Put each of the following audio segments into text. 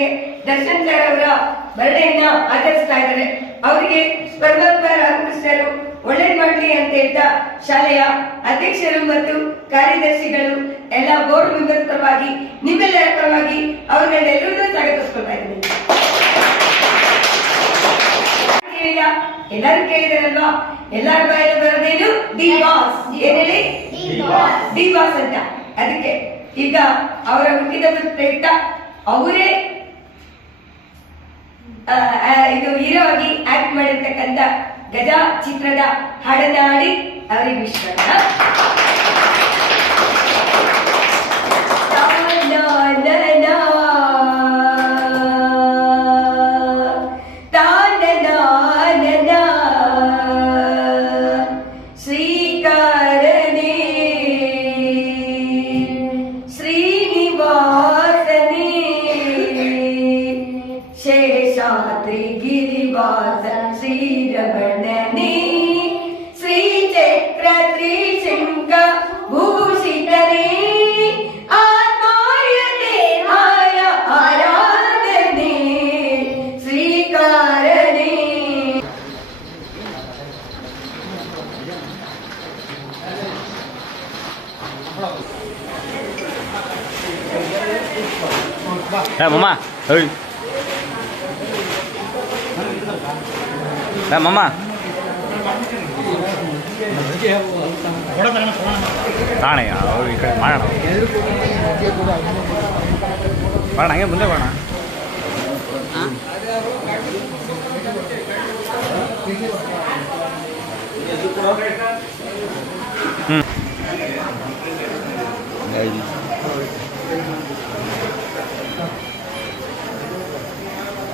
ಹಾಗೆ ದರ್ಶನ್ ಸರ್ ಅವರ ಬರ್ಡೇಯನ್ನ ಆಚರಿಸ್ತಾ ಇದ್ದಾರೆ. ಅವರಿಗೆ ಪರಮಾತ್ಮ ರಾಮಕೃಷ್ಣರು ಒಳ್ಳೇದ್ ಮಾಡ್ಲಿ ಅಂತ ಹೇಳ್ತಾ ಶಾಲೆಯ ಅಧ್ಯಕ್ಷರು ಮತ್ತು ಕಾರ್ಯದರ್ಶಿಗಳು ಎಲ್ಲ ಬೋರ್ಡ್ ಮೆಂಬರ್ಸ್ ಪರವಾಗಿ ನಿಮ್ಮೆಲ್ಲರ ಪರವಾಗಿ ಅವರನ್ನೆಲ್ಲರೂ ಸ್ವಾಗತಿಸ್ಕೊಳ್ತಾ ಇದ್ದೀನಿ. ಎಲ್ಲರೂ ಕೇಳಿದಾರಲ್ವಾ? ಎಲ್ಲರ ಬಾಯಲ್ಲಿ ಬರೋದೇನು ಡಿ ಬಾಸ್. ಏನ್ ಹೇಳಿ? ಡಿ ಬಾಸ್ ಅಂತ. ಅದಕ್ಕೆ ಈಗ ಅವರ ಹುಟ್ಟಿದ ಪ್ರಯುಕ್ತ ಅವರೇ ಇದು ಹೀರೋ ಆಗಿ ಆಕ್ಟ್ ಮಾಡಿರ್ತಕ್ಕಂಥ ಗಜ ಚಿತ್ರದ ಹಾಡನ್ನ ಹಾಡಿ ಅವರಿಗೆ wish Seshadri गिरिवास श्रीरमणने Srichakra श्रीशंख भूषितने आत्माय देहाय आराधने श्रीकारणे. Hey, Mama. Hey. ಮಮ್ಮ ತಾಣೆ ಅವ್ರು ಈ ಕಡೆ ಮಾಡೋಣ ಮಾಡೋಣ ಹಂಗೆ ಮುಂದೆ ಮಾಡೋಣ.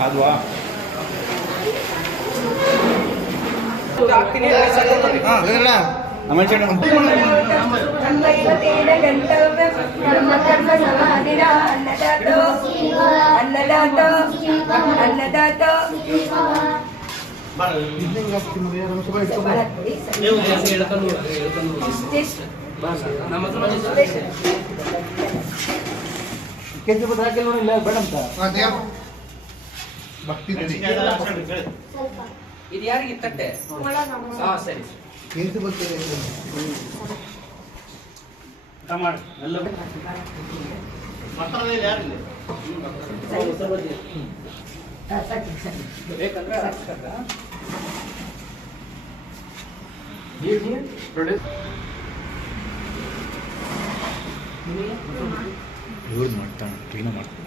ಅದುವಾ ಇದು ಯಾರಿಗೆ ತಟ್ಟೆ? ಸರಿ ಮಾಡ್ತಾನೆ ಕ್ಲೀನ್ ಮಾಡ್ತಾನೆ.